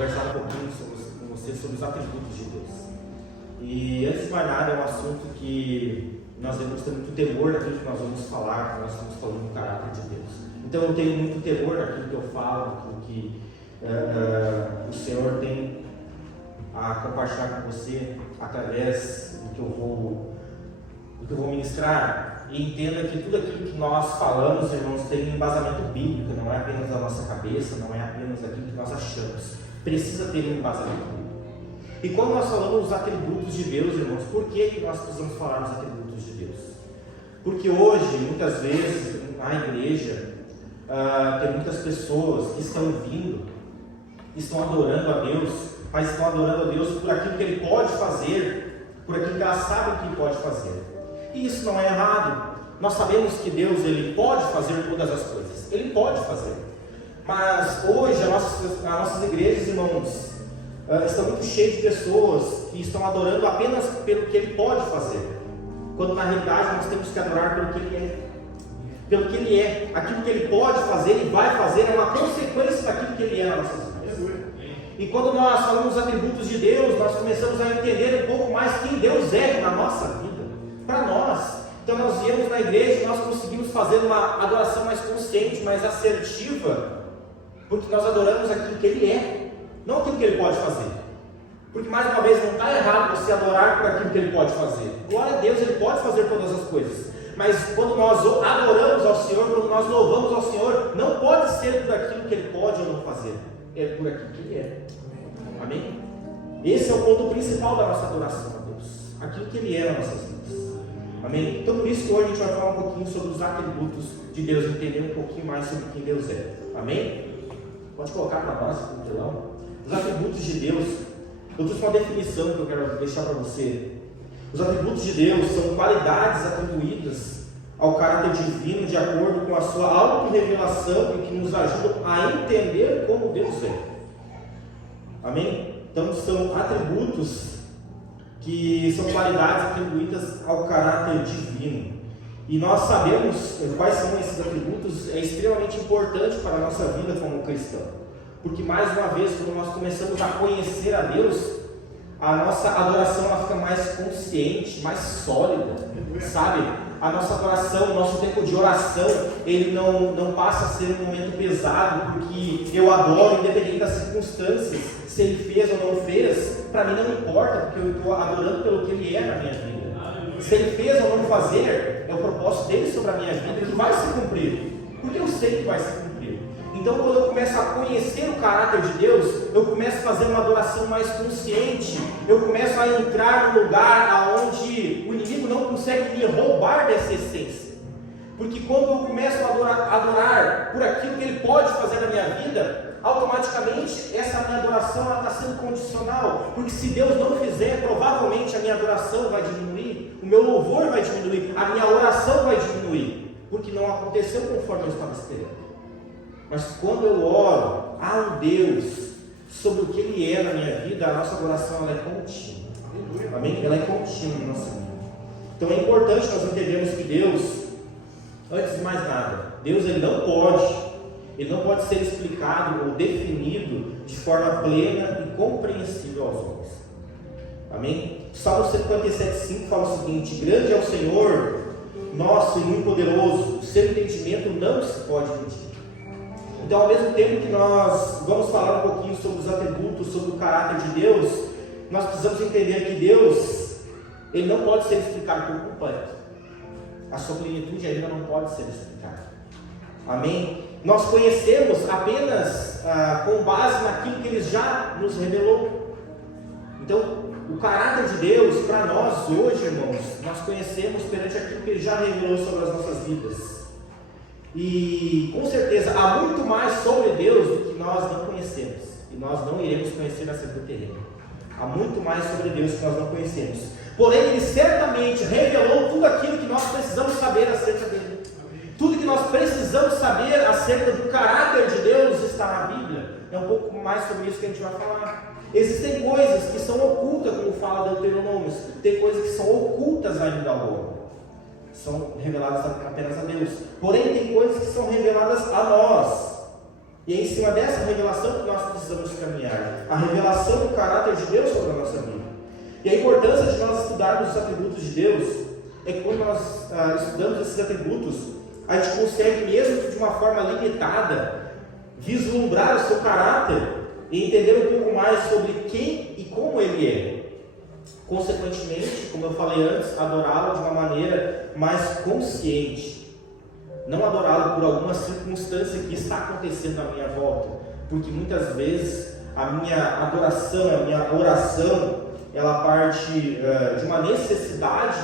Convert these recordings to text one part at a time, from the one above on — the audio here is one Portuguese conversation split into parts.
conversar um pouquinho com você sobre os atributos de Deus. E antes de mais nada, é um assunto que nós devemos ter muito temor daquilo que nós vamos falar, quando nós estamos falando do caráter de Deus. Então eu tenho muito temor daquilo que eu falo, daquilo que o Senhor tem a compartilhar com você através do que eu vou ministrar. E entenda que tudo aquilo que nós falamos, irmãos, tem um embasamento bíblico, não é apenas da nossa cabeça, não é apenas daquilo que nós achamos. Precisa ter um embasamento bíblico. E quando nós falamos dos atributos de Deus, irmãos, por que nós precisamos falar dos atributos de Deus? Porque hoje, muitas vezes, na igreja, tem muitas pessoas que estão vindo, estão adorando a Deus, mas estão adorando a Deus por aquilo que Ele pode fazer, por aquilo que elas sabem que Ele pode fazer. E isso não é errado. Nós sabemos que Deus, Ele pode fazer todas as coisas. Ele pode fazer. Mas hoje, as nossas igrejas, irmãos, estão muito cheias de pessoas que estão adorando apenas pelo que Ele pode fazer. Quando na realidade nós temos que adorar pelo que Ele é. Pelo que Ele é. Aquilo que Ele pode fazer e vai fazer é uma consequência daquilo que Ele é nas nossas vidas. E quando nós falamos dos atributos de Deus, nós começamos a entender um pouco mais quem Deus é na nossa vida. Para nós. Então nós viemos na igreja e nós conseguimos fazer uma adoração mais consciente, mais assertiva, porque nós adoramos aquilo que Ele é, não aquilo que Ele pode fazer. Porque mais uma vez não está errado você adorar por aquilo que Ele pode fazer. Glória a Deus, Ele pode fazer todas as coisas. Mas quando nós adoramos ao Senhor, quando nós louvamos ao Senhor, não pode ser por aquilo que Ele pode ou não fazer, é por aquilo que Ele é. Amém? Esse é o ponto principal da nossa adoração a Deus, aquilo que Ele é nas nossas vidas. Amém? Então por isso que hoje a gente vai falar um pouquinho sobre os atributos de Deus, entender um pouquinho mais sobre quem Deus é. Amém? Pode colocar para nós aqui no telão. Os atributos de Deus, eu trouxe uma definição que eu quero deixar para você. Os atributos de Deus são qualidades atribuídas ao caráter divino de acordo com a sua autorrevelação e que nos ajudam a entender como Deus é. Amém? Então são atributos que são qualidades atribuídas ao caráter divino. E nós sabemos quais são esses atributos, é extremamente importante para a nossa vida como cristão. Porque mais uma vez, quando nós começamos a conhecer a Deus, a nossa adoração ela fica mais consciente, mais sólida, sabe? A nossa adoração, o nosso tempo de oração, ele não passa a ser um momento pesado, porque eu adoro, independente das circunstâncias, se Ele fez ou não fez, para mim não importa, porque eu estou adorando pelo que Ele é na minha vida. Se Ele fez ou não fazer, é o propósito dele sobre a minha vida que vai se cumprir, porque eu sei que vai se cumprir. Então quando eu começo a conhecer o caráter de Deus, eu começo a fazer uma adoração mais consciente, eu começo a entrar num lugar onde o inimigo não consegue me roubar dessa essência. Porque quando eu começo a adorar por aquilo que Ele pode fazer na minha vida, automaticamente essa minha adoração está sendo condicional, porque se Deus não fizer, provavelmente a minha adoração vai diminuir, o meu louvor vai diminuir, a minha oração vai diminuir, porque não aconteceu conforme eu estava esperando. Mas quando eu oro a um Deus sobre o que Ele é na minha vida, a nossa adoração ela é contínua. Amém? Ela é contínua na nossa vida. Então é importante nós entendermos que Deus, antes de mais nada, Deus ele não pode ser explicado ou definido de forma plena e compreensível aos homens. Amém? Salmo 57,5 fala o seguinte: grande é o Senhor, nosso e muito poderoso, o seu entendimento não se pode medir. Então, ao mesmo tempo que nós vamos falar um pouquinho sobre os atributos, sobre o caráter de Deus, nós precisamos entender que Deus, Ele não pode ser explicado por completo. A sua plenitude ainda não pode ser explicada. Amém? Nós conhecemos apenas com base naquilo que Ele já nos revelou. Então, o caráter de Deus, para nós hoje, irmãos, nós conhecemos perante aquilo que Ele já revelou sobre as nossas vidas. E com certeza há muito mais sobre Deus do que nós não conhecemos, e nós não iremos conhecer nessa vida terrena. Há muito mais sobre Deus que nós não conhecemos, porém Ele certamente revelou tudo aquilo que nós precisamos saber acerca dele. Tudo que nós precisamos saber acerca do caráter de Deus está na Bíblia. É um pouco mais sobre isso que a gente vai falar. Existem coisas que são ocultas, como fala Deuteronômio, tem coisas que são ocultas ainda ao homem, são reveladas apenas a Deus. Porém, tem coisas que são reveladas a nós. E é em cima dessa revelação que nós precisamos caminhar. A revelação do caráter de Deus sobre a nossa vida. E a importância de nós estudarmos os atributos de Deus é que quando nós estudamos esses atributos, a gente consegue, mesmo que de uma forma limitada, vislumbrar o seu caráter e entender um pouco mais sobre quem e como Ele é. Consequentemente, como eu falei antes, adorá-lo de uma maneira mais consciente. Não adorá-lo por alguma circunstância que está acontecendo à minha volta. Porque muitas vezes a minha adoração, a minha oração, ela parte de uma necessidade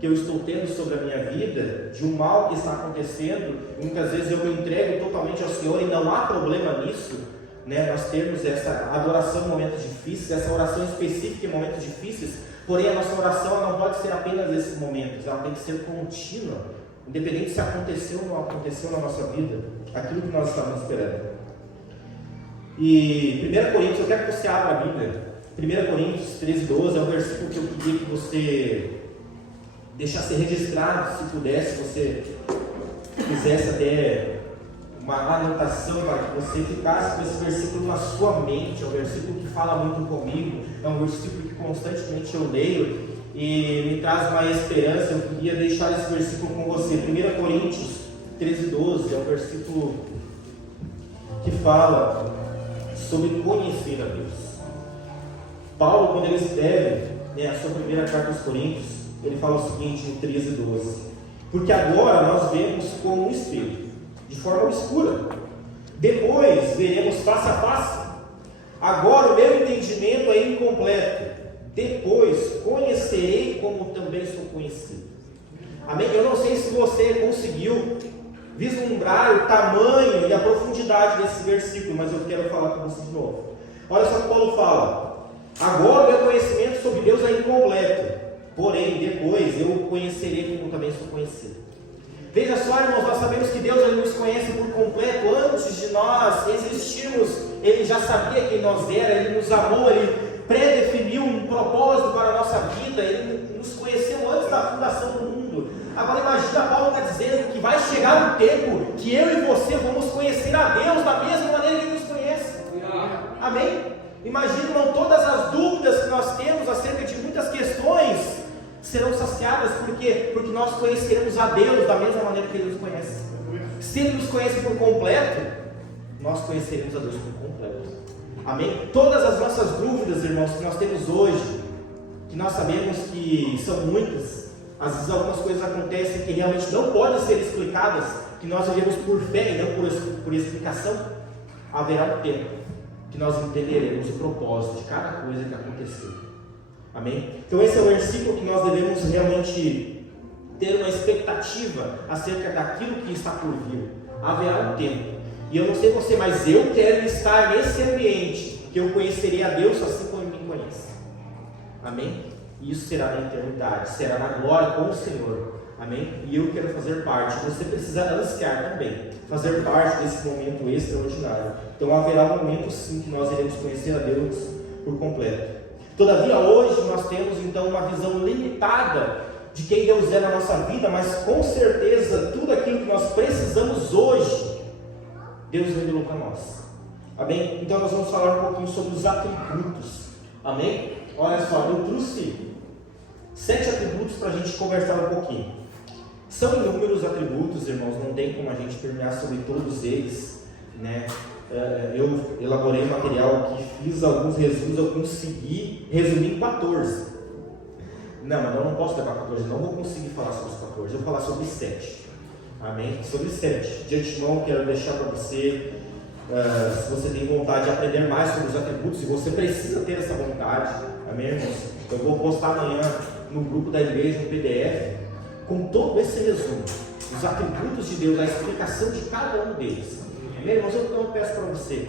que eu estou tendo sobre a minha vida, de um mal que está acontecendo, e muitas vezes eu me entrego totalmente ao Senhor e não há problema nisso, né? Nós temos essa adoração em momentos difíceis, essa oração específica em momentos difíceis, porém a nossa oração ela não pode ser apenas nesses momentos, ela tem que ser contínua, independente se aconteceu ou não aconteceu na nossa vida, aquilo que nós estamos esperando. E 1 Coríntios, eu quero que você abra a Bíblia. 1 Coríntios 13:12 é um versículo que eu queria que você deixasse registrado, se pudesse, se você fizesse até uma anotação para que você ficasse com esse versículo na sua mente. É um versículo que fala muito comigo, é um versículo que constantemente eu leio e me traz uma esperança. Eu queria deixar esse versículo com você. 1 Coríntios 13:12 é um versículo que fala sobre conhecer a Deus. Paulo, quando ele escreve a sua primeira carta aos Coríntios, ele fala o seguinte no 13:12: porque agora nós vemos como um espelho, de forma obscura, depois veremos face a face. Agora o meu entendimento é incompleto, depois conhecerei como também sou conhecido. Amém? Eu não sei se você conseguiu vislumbrar o tamanho e a profundidade desse versículo, mas eu quero falar com você de novo. Olha só o que Paulo fala: agora o meu conhecimento sobre Deus é incompleto, porém depois eu o conhecerei como também sou conhecido. Veja só, irmãos, nós sabemos que Deus ele nos conhece por completo. Antes de nós existirmos, Ele já sabia quem nós éramos, Ele nos amou, Ele predefiniu um propósito para a nossa vida, Ele nos conheceu antes da fundação do mundo. Agora imagina, Paulo está dizendo que vai chegar um tempo que eu e você vamos conhecer a Deus da mesma maneira que Ele nos conhece. Amém? Imagina, irmão, todas as dúvidas que nós temos acerca de muitas questões serão saciadas, porque nós conheceremos a Deus da mesma maneira que Ele nos conhece. Se Ele nos conhece por completo, nós conheceremos a Deus por completo. Amém? Todas as nossas dúvidas, irmãos, que nós temos hoje, que nós sabemos que são muitas, às vezes algumas coisas acontecem que realmente não podem ser explicadas, que nós vivemos por fé e não por explicação, haverá um tempo que nós entenderemos o propósito de cada coisa que aconteceu. Amém? Então esse é o versículo que nós devemos realmente ter uma expectativa acerca daquilo que está por vir. Haverá um tempo, e eu não sei você, mas eu quero estar nesse ambiente, que eu conhecerei a Deus assim como Ele me conhece. Amém? E isso será na eternidade, será na glória com o Senhor. Amém? E eu quero fazer parte. Você precisa ansiar também, fazer parte desse momento extraordinário. Então haverá um momento sim que nós iremos conhecer a Deus por completo. Todavia hoje nós temos então uma visão limitada de quem Deus é na nossa vida, mas com certeza tudo aquilo que nós precisamos hoje, Deus revelou para nós. Amém? Então nós vamos falar um pouquinho sobre os atributos. Amém? Olha só, eu trouxe 7 atributos para a gente conversar um pouquinho. São inúmeros atributos, irmãos, não tem como a gente terminar sobre todos eles, né? Eu elaborei um material que fiz alguns resumos, eu consegui resumir em 14. Não, mas eu não posso levar 14, não vou conseguir falar sobre os 14, eu vou falar sobre 7. Amém? Sobre 7. De antemão, quero deixar para você, se você tem vontade de aprender mais sobre os atributos, e você precisa ter essa vontade, amém, irmãos? Eu vou postar amanhã no grupo da igreja um PDF com todo esse resumo, os atributos de Deus, a explicação de cada um deles. Amém, irmãos? Eu peço para você,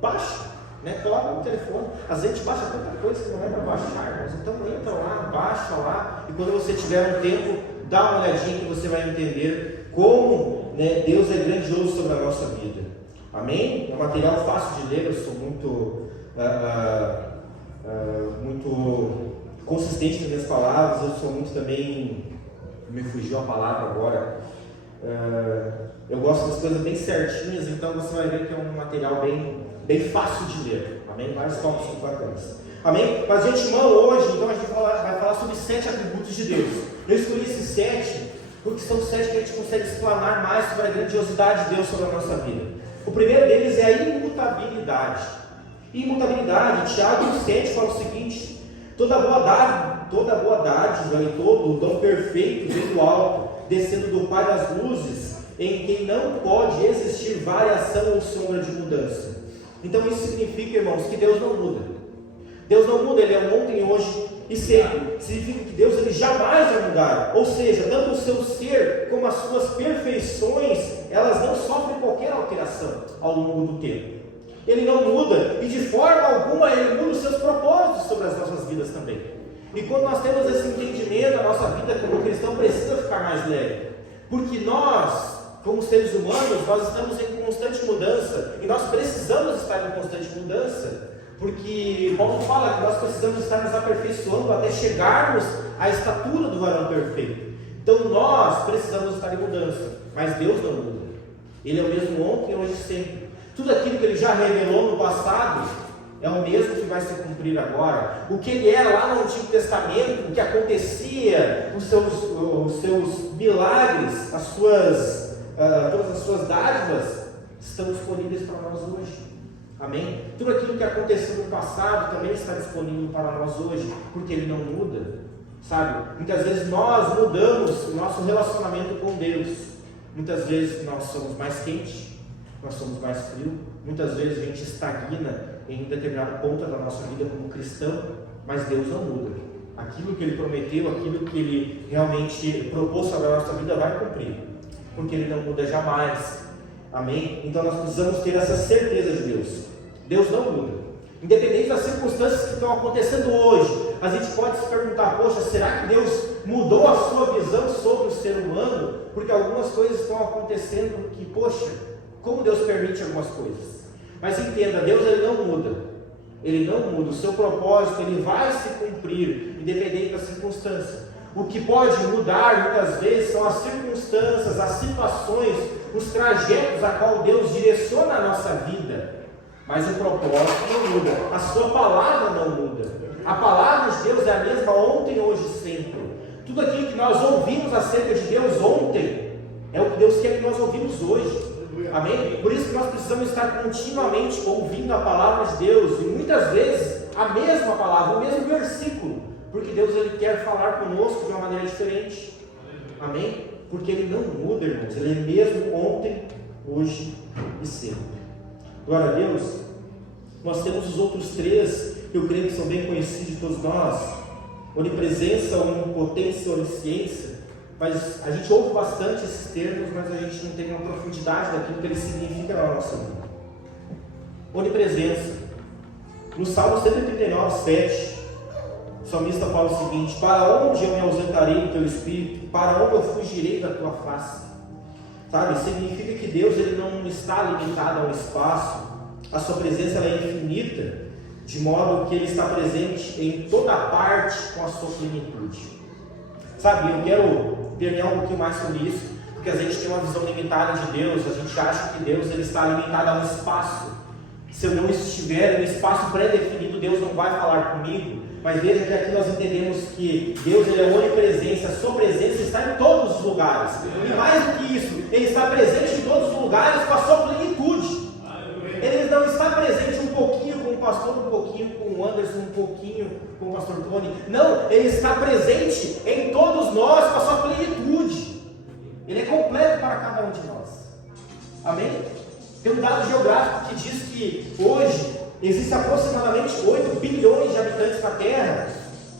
baixa, né? Coloca no telefone. Às vezes a gente baixa tanta coisa que não é para baixar, irmãos. Então entra lá, baixa lá, e quando você tiver um tempo, dá uma olhadinha que você vai entender como, né, Deus é grandioso sobre a nossa vida. Amém? É um material fácil de ler, eu sou muito consistente nas minhas palavras, eu sou muito também, me fugiu a palavra agora, Eu gosto das coisas bem certinhas, então você vai ver que é um material bem fácil de ler. Amém? Vários tópicos bacanas. Amém? Mas de antemão hoje, então a gente vai falar sobre 7 atributos de Deus. Eu escolhi esses 7 porque são 7 que a gente consegue explanar mais sobre a grandiosidade de Deus sobre a nossa vida. O primeiro deles é a imutabilidade. Imutabilidade, Tiago 7 fala o seguinte: toda boa dádiva e todo dom perfeito vem do alto, descendo do Pai das luzes, em quem não pode existir variação ou sombra de mudança. Então isso significa, irmãos, que Deus não muda. Deus não muda, Ele é ontem, hoje e sempre. Significa que Deus ele jamais vai mudar. Ou seja, tanto o seu ser como as suas perfeições, elas não sofrem qualquer alteração ao longo do tempo. Ele não muda e de forma alguma Ele muda os seus propósitos sobre as nossas vidas também. E quando nós temos esse entendimento, a nossa vida como cristão precisa ficar mais leve. Porque nós, como seres humanos, nós estamos em constante mudança e nós precisamos estar em constante mudança. Porque Paulo fala que nós precisamos estar nos aperfeiçoando até chegarmos à estatura do varão perfeito. Então nós precisamos estar em mudança, mas Deus não muda. Ele é o mesmo ontem, hoje e sempre. Tudo aquilo que Ele já revelou no passado é o mesmo que vai se cumprir agora. O que Ele era lá no Antigo Testamento, o que acontecia, os seus milagres, todas as suas dádivas, estão disponíveis para nós hoje. Amém? Tudo aquilo que aconteceu no passado também está disponível para nós hoje, porque Ele não muda, sabe? Muitas vezes nós mudamos o nosso relacionamento com Deus. Muitas vezes nós somos mais quentes, nós somos mais frios. Muitas vezes a gente estagna em determinado ponto da nossa vida como cristão, mas Deus não muda. Aquilo que Ele prometeu, aquilo que Ele realmente propôs sobre a nossa vida vai cumprir, porque Ele não muda jamais. Amém? Então nós precisamos ter essa certeza de Deus. Deus não muda. Independente das circunstâncias que estão acontecendo hoje, a gente pode se perguntar: poxa, será que Deus mudou a sua visão sobre o ser humano? Porque algumas coisas estão acontecendo que, poxa, como Deus permite algumas coisas? Mas entenda, Deus ele não muda. Ele não muda. O seu propósito ele vai se cumprir, independente da circunstância. O que pode mudar muitas vezes são as circunstâncias, as situações, os trajetos a qual Deus direciona a nossa vida. Mas o propósito não muda, a sua palavra não muda. A palavra de Deus é a mesma ontem, hoje e sempre. Tudo aquilo que nós ouvimos acerca de Deus ontem é o que Deus quer que nós ouvimos hoje. Amém? Por isso que nós precisamos estar continuamente ouvindo a palavra de Deus, e muitas vezes a mesma palavra, o mesmo versículo, porque Deus ele quer falar conosco de uma maneira diferente. Amém? Porque Ele não muda, irmãos. Ele é mesmo ontem, hoje e sempre. Glória a Deus. Nós temos os outros 3, que eu creio que são bem conhecidos de todos nós: onipresença, onipotência, onisciência. Mas a gente ouve bastante esses termos, mas a gente não tem uma profundidade daquilo que ele significa na nossa vida. Onipresença. No Salmo 139, 7, o salmista fala o seguinte: para onde eu me ausentarei do teu espírito? Para onde eu fugirei da tua face? Sabe, significa que Deus ele não está limitado a um espaço. A sua presença ela é infinita, de modo que Ele está presente em toda parte com a sua plenitude. Sabe, eu quero permear um pouquinho mais sobre isso, porque a gente tem uma visão limitada de Deus. A gente acha que Deus ele está limitado a um espaço. Se eu não estiver em um espaço pré-definido, Deus não vai falar comigo. Mas veja que aqui nós entendemos que Deus ele é onipresença, a sua presença está em todos os lugares. E mais do que isso, Ele está presente em todos os lugares com a sua plenitude. Ele não está presente um pouquinho com o pastor, um pouquinho com o Anderson, um pouquinho com o pastor Tony. Não, Ele está presente em todos nós com a sua plenitude. Ele é completo para cada um de nós. Amém? Tem um dado geográfico que diz que hoje existem aproximadamente 8 bilhões de habitantes na Terra,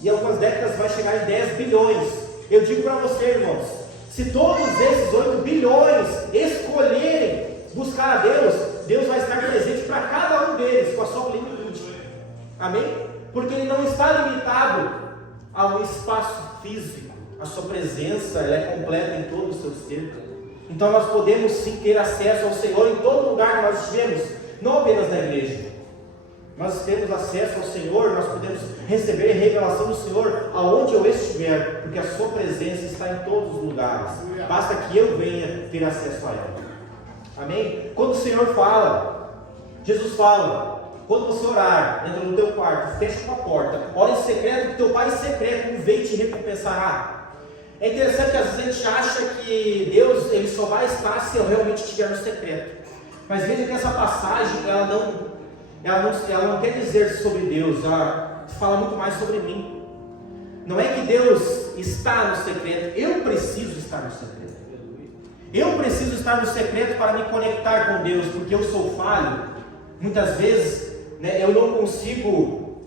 e em algumas décadas vai chegar em 10 bilhões. Eu digo para você, irmãos, se todos esses 8 bilhões escolherem buscar a Deus, Deus vai estar presente para cada um deles com a sua plenitude. Amém? Porque Ele não está limitado a um espaço físico. A sua presença ela é completa em todo o seu ser. Então nós podemos sim ter acesso ao Senhor em todo lugar que nós estivermos, não apenas na igreja. Nós temos acesso ao Senhor, nós podemos receber revelação do Senhor aonde eu estiver, porque a sua presença está em todos os lugares. Basta que eu venha ter acesso a ela. Amém? Quando o Senhor fala, Jesus fala, quando você orar, entra no teu quarto, fecha uma porta, ora em secreto, que teu Pai em secreto vem te recompensará. É interessante que às vezes a gente acha que Deus ele só vai estar se eu realmente estiver no secreto. Mas veja que essa passagem, ela não quer dizer sobre Deus, ela fala muito mais sobre mim. Não é que Deus está no secreto, eu preciso estar no secreto. Eu preciso estar no secreto para me conectar com Deus, porque eu sou falho. Muitas vezes, eu não consigo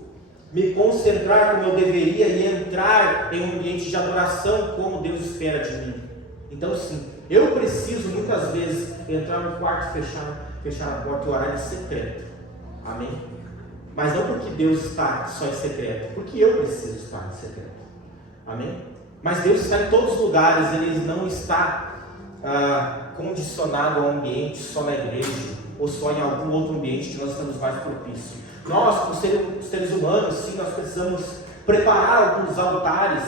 me concentrar como eu deveria e entrar em um ambiente de adoração como Deus espera de mim. Então sim, eu preciso muitas vezes entrar no quarto, fechar a porta e orar em secreto. Amém? Mas não porque Deus está só em secreto, porque eu preciso estar em secreto. Amém? Mas Deus está em todos os lugares, Ele não está condicionado a um ambiente só na igreja, ou só em algum outro ambiente que nós estamos mais propício. Nós, os seres humanos, sim, nós precisamos preparar alguns altares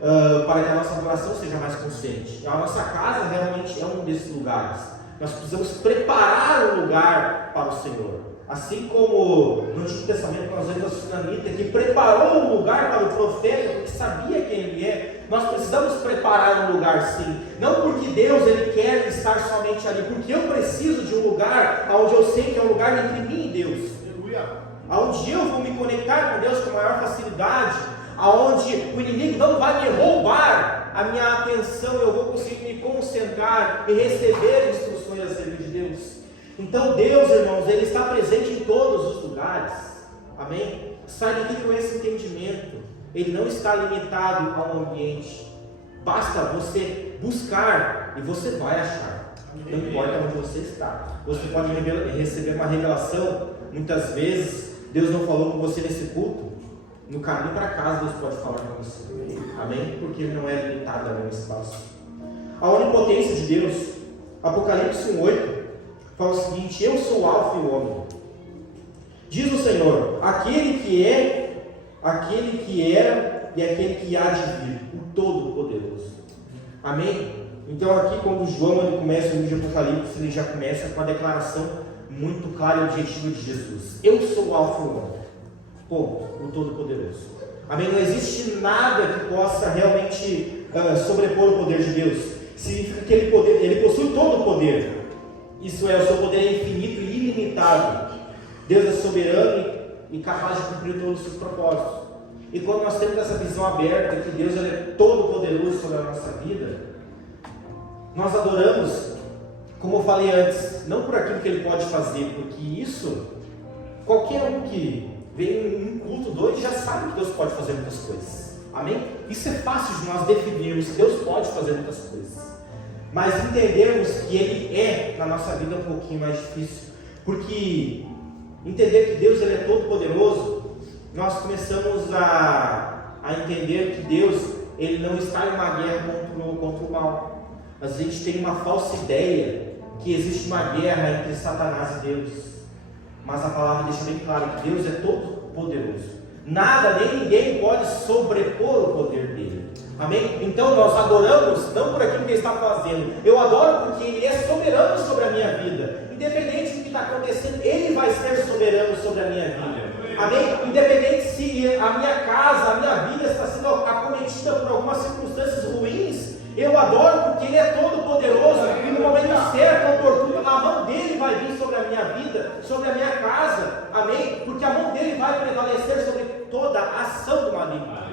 para que a nossa adoração seja mais consciente. A nossa casa realmente é um desses lugares. Nós precisamos preparar um lugar para o Senhor. Assim como no Antigo Testamento nós vemos a Sunamita que preparou um lugar para o profeta, porque sabia quem ele é. Nós precisamos preparar um lugar sim. Não porque Deus ele quer estar somente ali, porque eu preciso de um lugar onde eu sei que é um lugar entre mim e Deus. Onde eu vou me conectar com Deus com maior facilidade, aonde o inimigo não vai me roubar a minha atenção, eu vou conseguir me concentrar e receber instruções acerca de Deus. Então Deus, irmãos, Ele está presente em todos os lugares. Amém? Sai daqui com esse entendimento. Ele não está limitado a um ambiente. Basta você buscar e você vai achar. Não importa onde você está. Você pode receber uma revelação. Muitas vezes Deus não falou com você nesse culto. No caminho para casa Deus pode falar com você. Amém? Porque Ele não é limitado a um espaço. A onipotência de Deus. Apocalipse 1:8 fala o seguinte: eu sou o alfa e o ômega. Diz o Senhor, aquele que é, aquele que era e aquele que há de vir, o Todo-Poderoso. Amém? Então aqui quando João ele começa o livro de Apocalipse, ele já começa com a declaração muito clara e objetiva de Jesus. Eu sou o alfa e o ômega. Ponto. O Todo-Poderoso. Amém? Não existe nada que possa realmente sobrepor o poder de Deus. Significa que ele possui todo o poder. Isso é, o seu poder é infinito e ilimitado. Deus é soberano e capaz de cumprir todos os seus propósitos. E quando nós temos essa visão aberta, que Deus ele é todo poderoso sobre a nossa vida, nós adoramos, como eu falei antes, não por aquilo que Ele pode fazer, porque isso, qualquer um que vem em um culto doido já sabe que Deus pode fazer muitas coisas. Amém? Isso é fácil de nós definirmos, Deus pode fazer muitas coisas. Mas entendermos que Ele é na nossa vida um pouquinho mais difícil, porque entender que Deus ele é todo poderoso, nós começamos a entender que Deus ele não está em uma guerra contra o mal. Às vezes a gente tem uma falsa ideia que existe uma guerra entre Satanás e Deus, mas a palavra deixa bem claro que Deus é todo poderoso. Nada nem ninguém pode sobrepor o poder dele. Amém? Então nós adoramos não por aquilo que Ele está fazendo. Eu adoro porque Ele é soberano sobre a minha vida. Independente do que está acontecendo, Ele vai ser soberano sobre a minha vida. Amém? Independente se a minha casa, a minha vida está sendo acometida por algumas circunstâncias ruins, eu adoro porque Ele é todo poderoso. E no momento certo, oportuno, a mão dEle vai vir sobre a minha vida, sobre a minha casa. Amém? Porque a mão dEle vai prevalecer sobre toda a ação do maligno.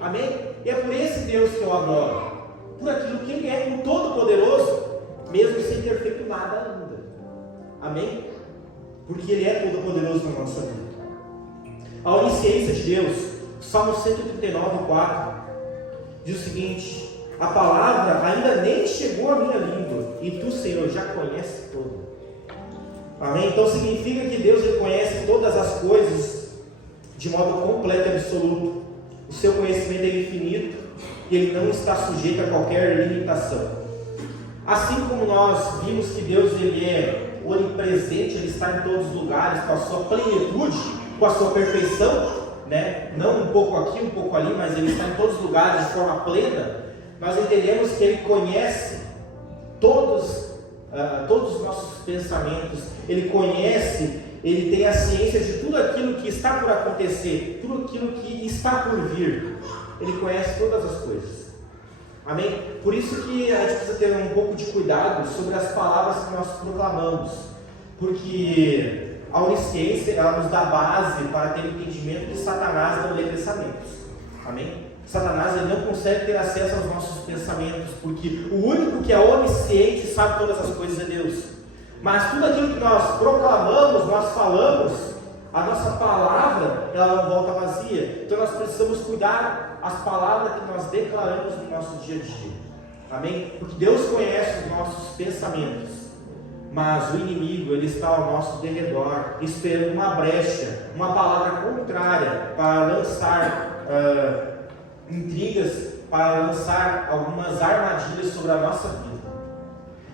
Amém? E é por esse Deus que eu adoro, por aquilo que Ele é, um todo-poderoso, mesmo sem ter feito nada ainda. Amém? Porque Ele é todo-poderoso na nossa vida. A onisciência de Deus, Salmo 139:4, diz o seguinte: a palavra ainda nem chegou à minha língua, e Tu, Senhor, já conheces tudo. Amém? Então significa que Deus ele conhece todas as coisas de modo completo e absoluto. O seu conhecimento é infinito e Ele não está sujeito a qualquer limitação. Assim como nós vimos que Deus ele é onipresente, Ele está em todos os lugares com a sua plenitude, com a sua perfeição, né? Não um pouco aqui, um pouco ali, mas Ele está em todos os lugares de forma plena. Nós entendemos que Ele conhece todos os nossos pensamentos, Ele conhece, Ele tem a ciência de tudo aquilo que está por acontecer, tudo aquilo que está por vir. Ele conhece todas as coisas. Amém? Por isso que a gente precisa ter um pouco de cuidado sobre as palavras que nós proclamamos, porque a onisciência, ela nos dá base para ter entendimento que Satanás não lê pensamentos. Amém? Satanás, ele não consegue ter acesso aos nossos pensamentos, porque o único que é onisciente e sabe todas as coisas é Deus. Mas tudo aquilo que nós proclamamos, nós falamos, a nossa palavra, ela não volta vazia. Então nós precisamos cuidar as palavras que nós declaramos no nosso dia a dia. Amém? Porque Deus conhece os nossos pensamentos, mas o inimigo, ele está ao nosso derredor, esperando uma brecha, uma palavra contrária para lançar intrigas, para lançar algumas armadilhas sobre a nossa vida.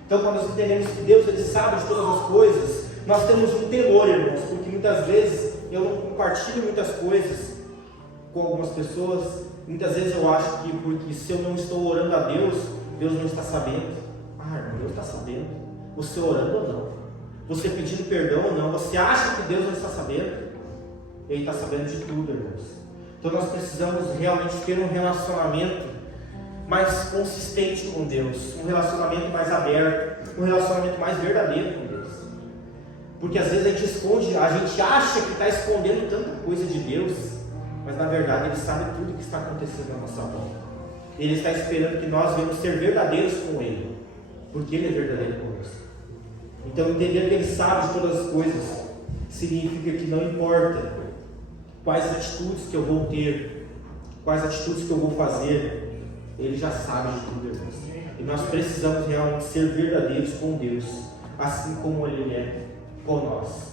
Então, quando nós entendemos que Deus, ele sabe de todas as coisas, nós temos um temor, irmãos, porque muitas vezes eu não compartilho muitas coisas com algumas pessoas. Muitas vezes eu acho que porque se eu não estou orando a Deus, Deus não está sabendo. Irmão, Deus está sabendo. Você orando ou não, você pedindo perdão ou não, você acha que Deus não está sabendo? Ele está sabendo de tudo, irmãos. Então nós precisamos realmente ter um relacionamento mais consistente com Deus, um relacionamento mais aberto, um relacionamento mais verdadeiro com Deus. Porque às vezes a gente esconde, a gente acha que está escondendo tanta coisa de Deus, mas na verdade Ele sabe tudo o que está acontecendo na nossa volta. Ele está esperando que nós venhamos ser verdadeiros com Ele, porque Ele é verdadeiro conosco. Então entender que Ele sabe de todas as coisas significa que não importa quais atitudes que eu vou ter, quais atitudes que eu vou fazer, Ele já sabe de tudo, irmãos. E nós precisamos realmente ser verdadeiros com Deus, assim como Ele é com nós.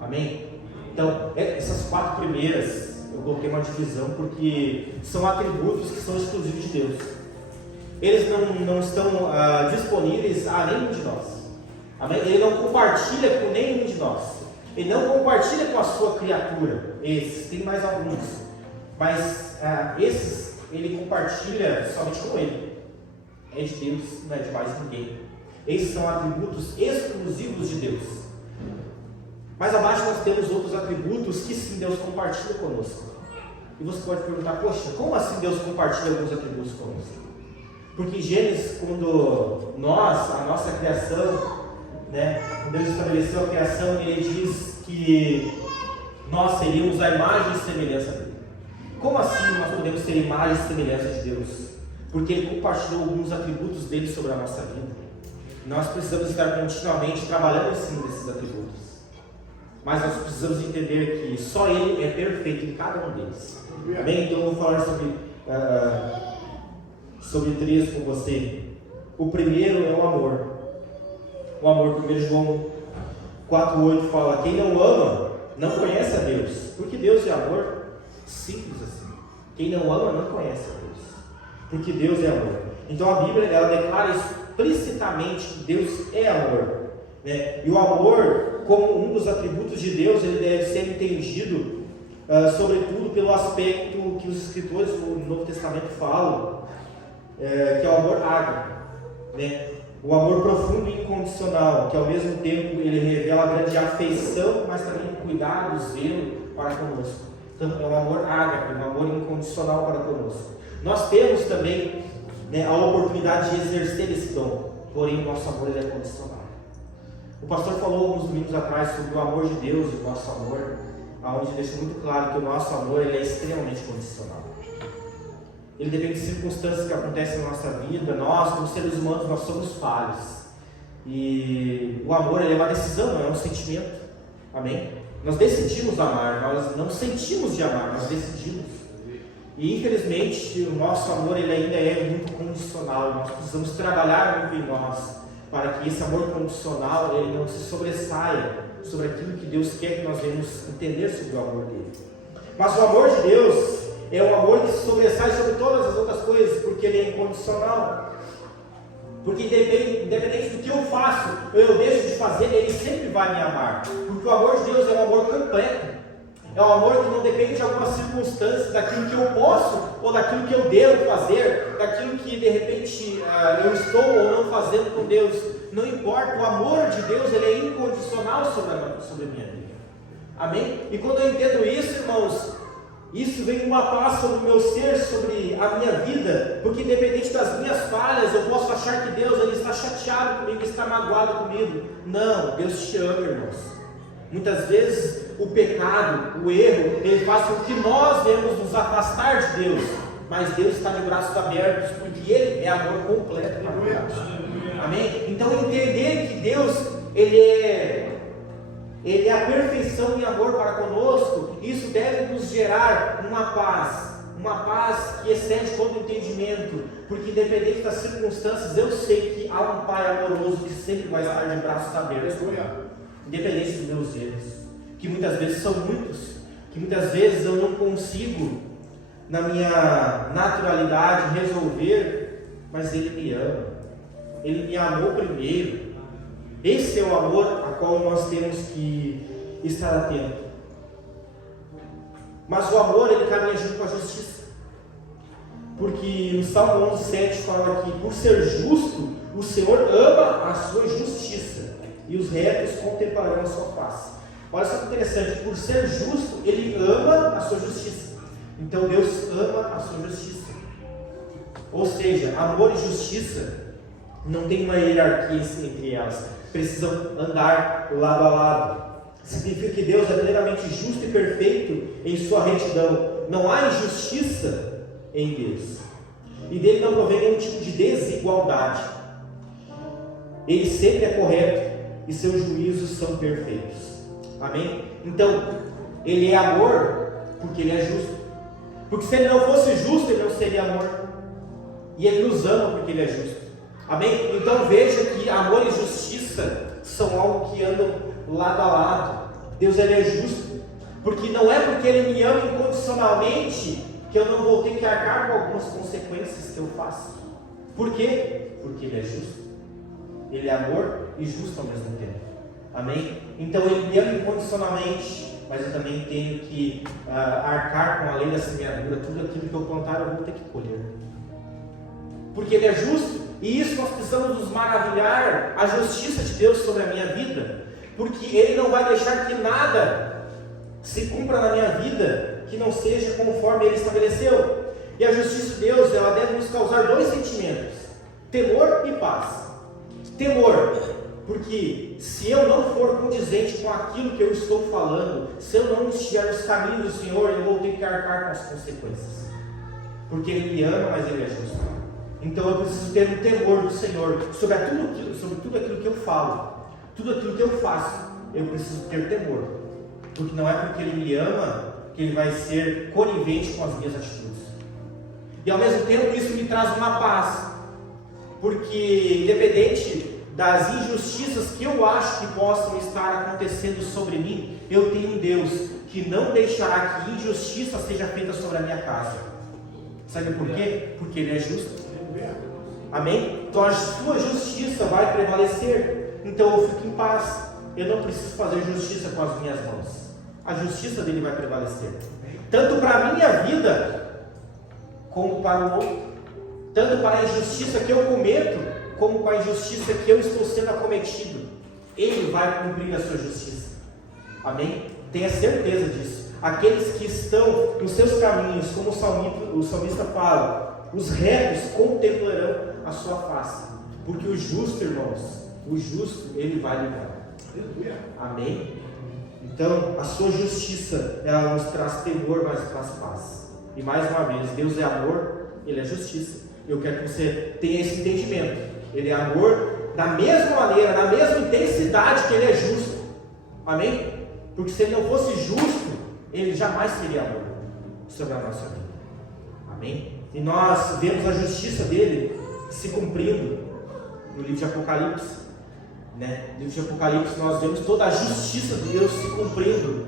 Amém? Então, essas 4 primeiras, eu coloquei uma divisão porque são atributos que são exclusivos de Deus. Eles não estão disponíveis a nenhum de nós. Amém? Ele não compartilha com nenhum de nós. Ele não compartilha com a sua criatura. Esses, tem mais alguns, mas esses ele compartilha somente com Ele. É de Deus, não é de mais ninguém. Esses são atributos exclusivos de Deus. Mais abaixo nós temos outros atributos que sim, Deus compartilha conosco. E você pode perguntar, poxa, como assim Deus compartilha alguns atributos conosco? Porque em Gênesis, quando a nossa criação, quando Deus estabeleceu a criação, Ele diz que nós seríamos a imagem e semelhança dele. Como assim nós podemos ter imagem e semelhança de Deus? Porque Ele compartilhou alguns atributos dele sobre a nossa vida. Nós precisamos estar continuamente trabalhando em cima desses atributos. Mas nós precisamos entender que só Ele é perfeito em cada um deles. Amém? Então eu vou falar sobre 3 com você. O primeiro é o amor. O amor, 1 João 4,8 fala: quem não ama não conhece a Deus, porque Deus é amor. Simples assim. Quem não ama não conhece a Deus, porque Deus é amor. Então a Bíblia, ela declara explicitamente que Deus é amor, E o amor, como um dos atributos de Deus, ele deve ser entendido sobretudo pelo aspecto que os escritores do Novo Testamento falam, que é o amor ágape, O amor profundo e incondicional, que ao mesmo tempo ele revela a grande afeição, mas também cuidado, zelo para conosco. Então é um amor ágape, um amor incondicional para conosco. Nós temos também a oportunidade de exercer esse dom, porém o nosso amor ele é condicional. O pastor falou alguns domingos atrás sobre o amor de Deus e o nosso amor, onde deixa muito claro que o nosso amor ele é extremamente condicional. Ele depende de circunstâncias que acontecem na nossa vida. Nós, como seres humanos, nós somos falhos. E o amor ele é uma decisão, não é um sentimento. Amém? Nós decidimos amar, nós não sentimos de amar, nós decidimos. E infelizmente o nosso amor ele ainda é muito condicional. Nós precisamos trabalhar muito em nós para que esse amor condicional ele não se sobressaia sobre aquilo que Deus quer que nós venhamos entender sobre o amor dele. Mas o amor de Deus é um amor que se sobressai sobre todas as outras coisas, porque ele é incondicional. Porque independente do que eu faço ou eu deixo de fazer, ele sempre vai me amar. Porque o amor de Deus é um amor completo. É um amor que não depende de algumas circunstâncias, daquilo que eu posso ou daquilo que eu devo fazer, daquilo que de repente eu estou ou não fazendo com Deus. Não importa, o amor de Deus ele é incondicional sobre a minha vida. Amém? E quando eu entendo isso, irmãos, isso vem uma paz sobre o meu ser, sobre a minha vida, porque independente das minhas falhas, eu posso achar que Deus ele está chateado comigo, está magoado comigo. Não, Deus te ama, irmãos. Muitas vezes o pecado, o erro, ele faz com que nós venhamos nos afastar de Deus, mas Deus está de braços abertos, porque Ele é amor completo para nós. Amém? Então entender que Deus, Ele é a perfeição em amor para conosco, isso deve nos gerar uma paz que excede todo o entendimento, porque independente das circunstâncias, eu sei que há um Pai amoroso que sempre vai estar de braços abertos, independente dos meus erros, que muitas vezes são muitos, que muitas vezes eu não consigo, na minha naturalidade, resolver, mas Ele me ama, Ele me amou primeiro. Esse é o amor a qual nós temos que estar atento. Mas o amor, ele caminha junto com a justiça. Porque no Salmo 11:7 fala que por ser justo, o Senhor ama a sua justiça e os retos contemplarão a sua face. Olha só que interessante, por ser justo, ele ama a sua justiça. Então Deus ama a sua justiça. Ou seja, amor e justiça não tem uma hierarquia entre elas, precisam andar lado a lado. Significa que Deus é plenamente justo e perfeito em sua retidão. Não há injustiça em Deus, e dele não provém nenhum tipo de desigualdade. Ele sempre é correto e seus juízos são perfeitos. Amém? Então, Ele é amor porque Ele é justo. Porque se Ele não fosse justo, Ele não seria amor. E Ele nos ama porque Ele é justo. Amém? Então veja que amor e justiça são algo que andam lado a lado. Deus ele é justo, porque não é porque Ele me ama incondicionalmente que eu não vou ter que arcar com algumas consequências que eu faço. Por quê? Porque Ele é justo. Ele é amor e justo ao mesmo tempo. Amém? Então Ele me ama incondicionalmente, mas eu também tenho que arcar com a lei da semeadura. Tudo aquilo que eu plantar eu vou ter que colher. Porque Ele é justo, e isso nós precisamos nos maravilhar, a justiça de Deus sobre a minha vida, porque Ele não vai deixar que nada se cumpra na minha vida que não seja conforme Ele estabeleceu. E a justiça de Deus, ela deve nos causar dois sentimentos: temor e paz. Temor, porque se eu não for condizente com aquilo que eu estou falando, se eu não estiver nos caminhos do Senhor, eu vou ter que arcar com as consequências, porque Ele me ama, mas Ele é justo. Então eu preciso ter um temor do Senhor sobre tudo aquilo que eu falo, tudo aquilo que eu faço. Eu preciso ter temor, porque não é porque Ele me ama que Ele vai ser conivente com as minhas atitudes. E ao mesmo tempo isso me traz uma paz, porque independente das injustiças que eu acho que possam estar acontecendo sobre mim, eu tenho um Deus que não deixará que injustiça seja feita sobre a minha casa. Sabe por quê? Porque Ele é justo. Amém? Então a sua justiça vai prevalecer. Então eu fico em paz. Eu não preciso fazer justiça com as minhas mãos. A justiça dele vai prevalecer, tanto para a minha vida como para o outro, tanto para a injustiça que eu cometo como para a injustiça que eu estou sendo acometido. Ele vai cumprir a sua justiça. Amém? Tenha certeza disso. Aqueles que estão nos seus caminhos, como o salmista fala, os retos contemplarão a sua face, porque o justo, irmãos, o justo, ele vai livrar. Amém? Então, a sua justiça, ela nos traz temor, mas traz paz. E mais uma vez, Deus é amor, Ele é justiça. Eu quero que você tenha esse entendimento. Ele é amor da mesma maneira, na mesma intensidade que Ele é justo. Amém? Porque se Ele não fosse justo, Ele jamais teria amor sobre a nossa vida. Amém? E nós vemos a justiça dele se cumprindo no livro de Apocalipse. No livro de Apocalipse nós vemos toda a justiça de Deus se cumprindo.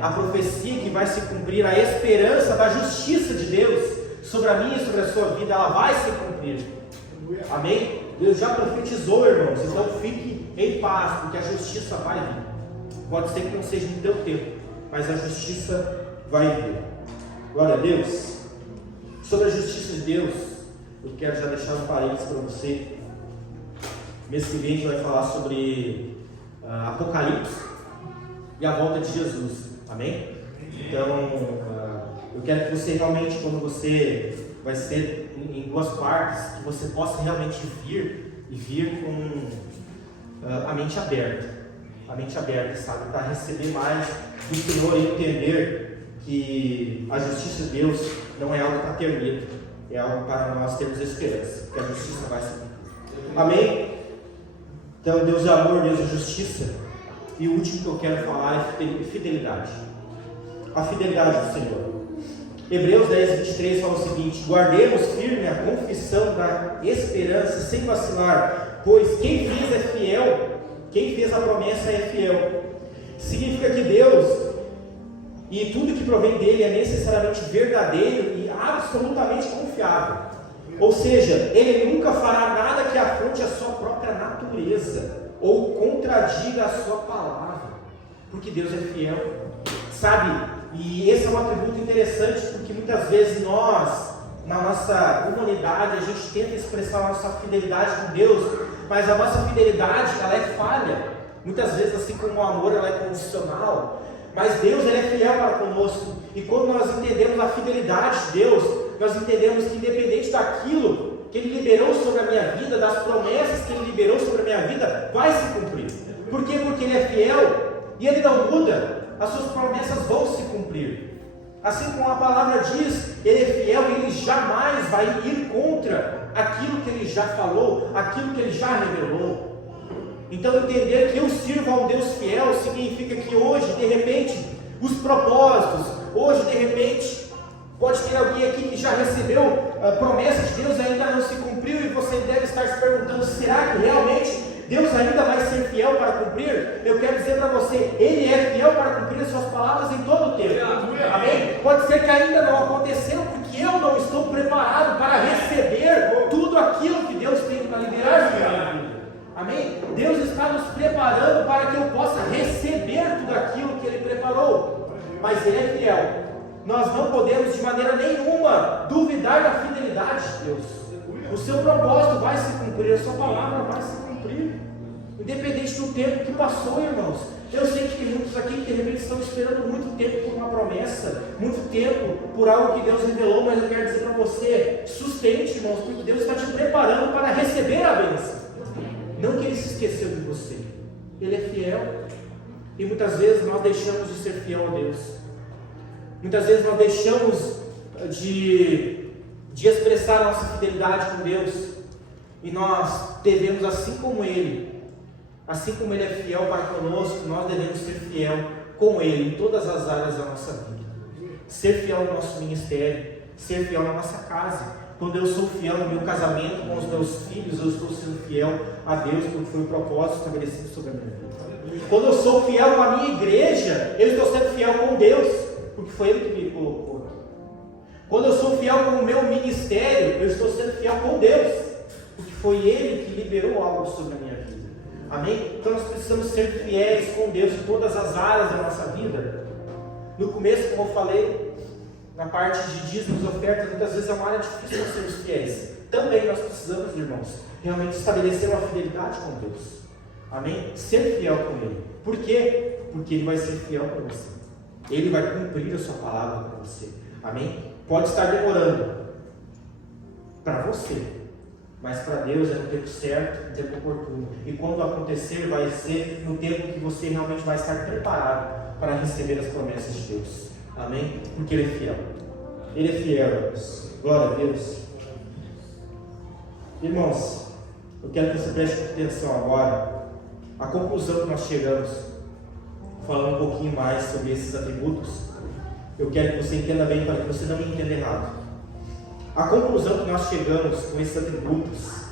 A profecia que vai se cumprir, a esperança da justiça de Deus sobre a minha e sobre a sua vida, ela vai se cumprir. Amém? Deus já profetizou, irmãos. Então fique em paz, porque a justiça vai vir. Pode ser que não seja no teu tempo, mas a justiça vai vir. Glória a Deus. Sobre a justiça de Deus, eu quero já deixar um parênteses para você. Mês que vem a gente vai falar sobre Apocalipse e a volta de Jesus. Amém? Então, eu quero que você realmente, quando você vai ser em duas partes, que você possa realmente vir com a mente aberta, sabe? Para receber mais do Senhor e entender que a justiça de Deus não é algo para ter medo, é algo para nós termos esperança, que a justiça vai se cumprir. Amém? Então, Deus é amor, Deus é justiça. E o último que eu quero falar é fidelidade. A fidelidade do Senhor. Hebreus 10, 23 fala o seguinte: guardemos firme a confissão da esperança sem vacilar, pois quem fez é fiel, quem fez a promessa é fiel. Significa que Deus e tudo que provém dele é necessariamente verdadeiro e absolutamente confiável. Ou seja, ele nunca fará nada que afronte a sua própria natureza ou contradiga a sua palavra, porque Deus é fiel, sabe? E esse é um atributo interessante, porque muitas vezes nós, na nossa humanidade, a gente tenta expressar a nossa fidelidade com Deus, mas a nossa fidelidade, ela é falha. Muitas vezes, assim como o amor, ela é condicional, mas Deus, ele é fiel para conosco. E quando nós entendemos a fidelidade de Deus, nós entendemos que independente daquilo que Ele liberou sobre a minha vida, das promessas que Ele liberou sobre a minha vida, vai se cumprir. Por quê? Porque Ele é fiel e Ele não muda. As suas promessas vão se cumprir. Assim como a palavra diz, Ele é fiel e Ele jamais vai ir contra aquilo que Ele já falou, aquilo que Ele já revelou. Então entender que eu sirvo a um Deus fiel significa que hoje, de repente, os propósitos, hoje de repente, pode ter alguém aqui que já recebeu promessas de Deus e ainda não se cumpriu, e você deve estar se perguntando: será que realmente Deus ainda vai ser fiel para cumprir? Eu quero dizer para você, Ele é fiel para cumprir as suas palavras em todo o tempo. Amém? Pode ser que ainda não aconteceu, porque eu não estou preparado para receber tudo aquilo que Deus tem para liberar sobre a minha vida. Amém? Deus está nos preparando para que eu possa receber tudo aquilo que Ele preparou. Mas Ele é fiel. Nós não podemos de maneira nenhuma duvidar da fidelidade de Deus. O seu propósito vai se cumprir, a sua palavra vai se cumprir, independente do tempo que passou, irmãos. Eu sei que tem muitos aqui que de repente estão esperando muito tempo por uma promessa, muito tempo por algo que Deus revelou, mas eu quero dizer para você: sustente, irmãos, porque Deus está te preparando para receber a bênção. Não que Ele se esqueceu de você, Ele é fiel, e muitas vezes nós deixamos de ser fiel a Deus. Muitas vezes nós deixamos de expressar a nossa fidelidade com Deus, e nós devemos, assim como Ele é fiel para conosco, nós devemos ser fiel com Ele em todas as áreas da nossa vida. Ser fiel no nosso ministério, ser fiel na nossa casa. Quando eu sou fiel no meu casamento com os meus filhos, eu estou sendo fiel a Deus, porque foi o propósito estabelecido sobre a minha vida. Quando eu sou fiel com a minha igreja, eu estou sendo fiel com Deus, porque foi Ele que me colocou. Quando eu sou fiel com o meu ministério, eu estou sendo fiel com Deus, porque foi Ele que liberou algo sobre a minha vida. Amém? Então nós precisamos ser fiéis com Deus em todas as áreas da nossa vida. No começo, como eu falei, na parte de dízimos e ofertas, muitas vezes é uma área difícil nós sermos fiéis. Também nós precisamos, irmãos, realmente estabelecer uma fidelidade com Deus. Amém? Ser fiel com Ele. Por quê? Porque Ele vai ser fiel para você. Ele vai cumprir a sua palavra para você. Amém? Pode estar demorando para você, mas para Deus é no tempo certo, no tempo oportuno. E quando acontecer, vai ser no tempo que você realmente vai estar preparado para receber as promessas de Deus. Amém? Porque Ele é fiel. Ele é fiel. Glória a Deus. Irmãos, eu quero que você preste atenção agora. A conclusão que nós chegamos, falando um pouquinho mais sobre esses atributos, eu quero que você entenda bem para que você não me entenda errado. A conclusão que nós chegamos com esses atributos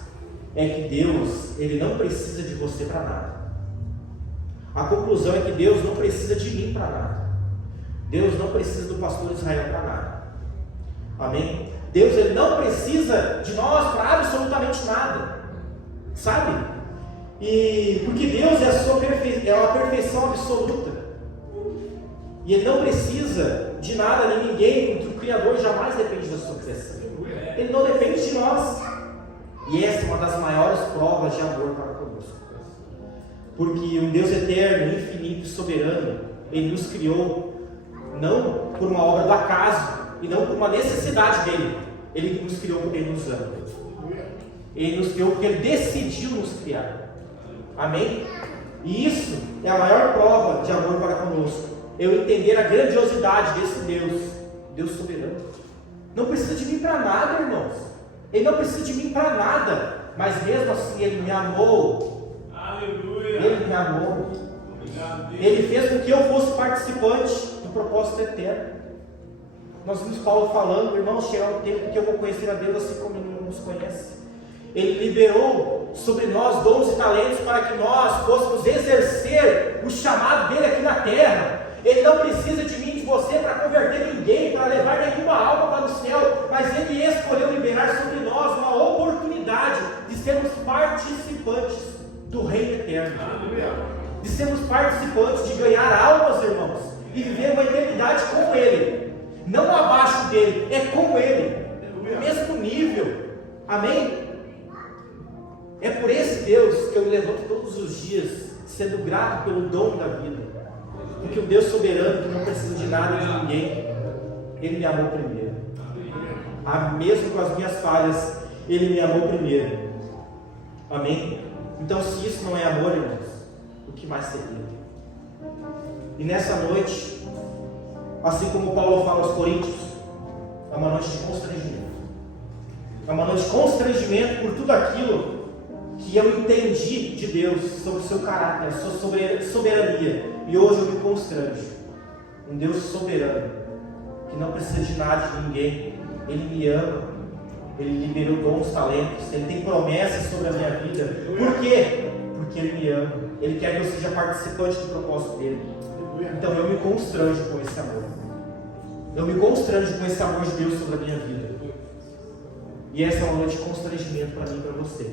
é que Deus, Ele não precisa de você para nada. A conclusão é que Deus não precisa de mim para nada. Deus não precisa do pastor Israel para nada. Amém? Deus, Ele não precisa de nós para absolutamente nada. Sabe? E porque Deus é a perfeição absoluta. E Ele não precisa de nada nem ninguém, porque o Criador jamais depende da sua criação. Ele não depende de nós. E essa é uma das maiores provas de amor para conosco. Porque um Deus eterno, infinito e soberano, Ele nos criou não por uma obra do acaso e não por uma necessidade dele. Ele nos criou porque Ele nos ama. Ele nos criou porque Ele decidiu nos criar. Amém? E isso é a maior prova de amor para conosco. Eu entender a grandiosidade desse Deus, Deus soberano. Não precisa de mim para nada, irmãos. Ele não precisa de mim para nada. Mas mesmo assim Ele me amou. Aleluia. Ele me amou. Ele fez com que eu fosse participante do propósito eterno. Nós vimos Paulo falando, irmãos, chegará um tempo que eu vou conhecer a Deus assim como Ele nos conhece. Ele liberou sobre nós dons e talentos para que nós fôssemos exercer o chamado dele aqui na terra. Ele não precisa de mim e de você para converter ninguém, para levar nenhuma alma para o céu, mas Ele escolheu liberar sobre nós uma oportunidade de sermos participantes do reino eterno. De sermos participantes, de ganhar almas, irmãos, e viver uma eternidade com Ele. Não abaixo dele, é com Ele, no mesmo nível. Amém? É por esse Deus que eu me levanto todos os dias, sendo grato pelo dom da vida. Porque o Deus soberano, que não precisa de nada de ninguém, Ele me amou primeiro. Mesmo com as minhas falhas, Ele me amou primeiro. Amém? Então, se isso não é amor, irmãos, o que mais seria? E nessa noite, assim como Paulo fala aos Coríntios, é uma noite de constrangimento. É uma noite de constrangimento por tudo aquilo que eu entendi de Deus, sobre o seu caráter, sua soberania. E hoje eu me constranjo. Um Deus soberano, que não precisa de nada de ninguém. Ele me ama. Ele liberou dons, talentos. Ele tem promessas sobre a minha vida. Por quê? Porque Ele me ama. Ele quer que eu seja participante do propósito dele. Então eu me constranjo com esse amor. Eu me constranjo com esse amor de Deus sobre a minha vida. E essa é uma noite de constrangimento para mim e para você.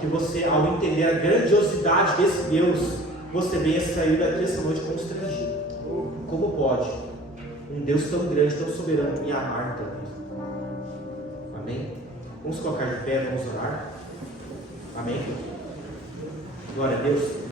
Que você, ao entender a grandiosidade desse Deus, você venha sair daqui essa noite constrangido. Como pode um Deus tão grande, tão soberano me amar tanto? Amém? Vamos colocar de pé, vamos orar. Amém? Glória a Deus.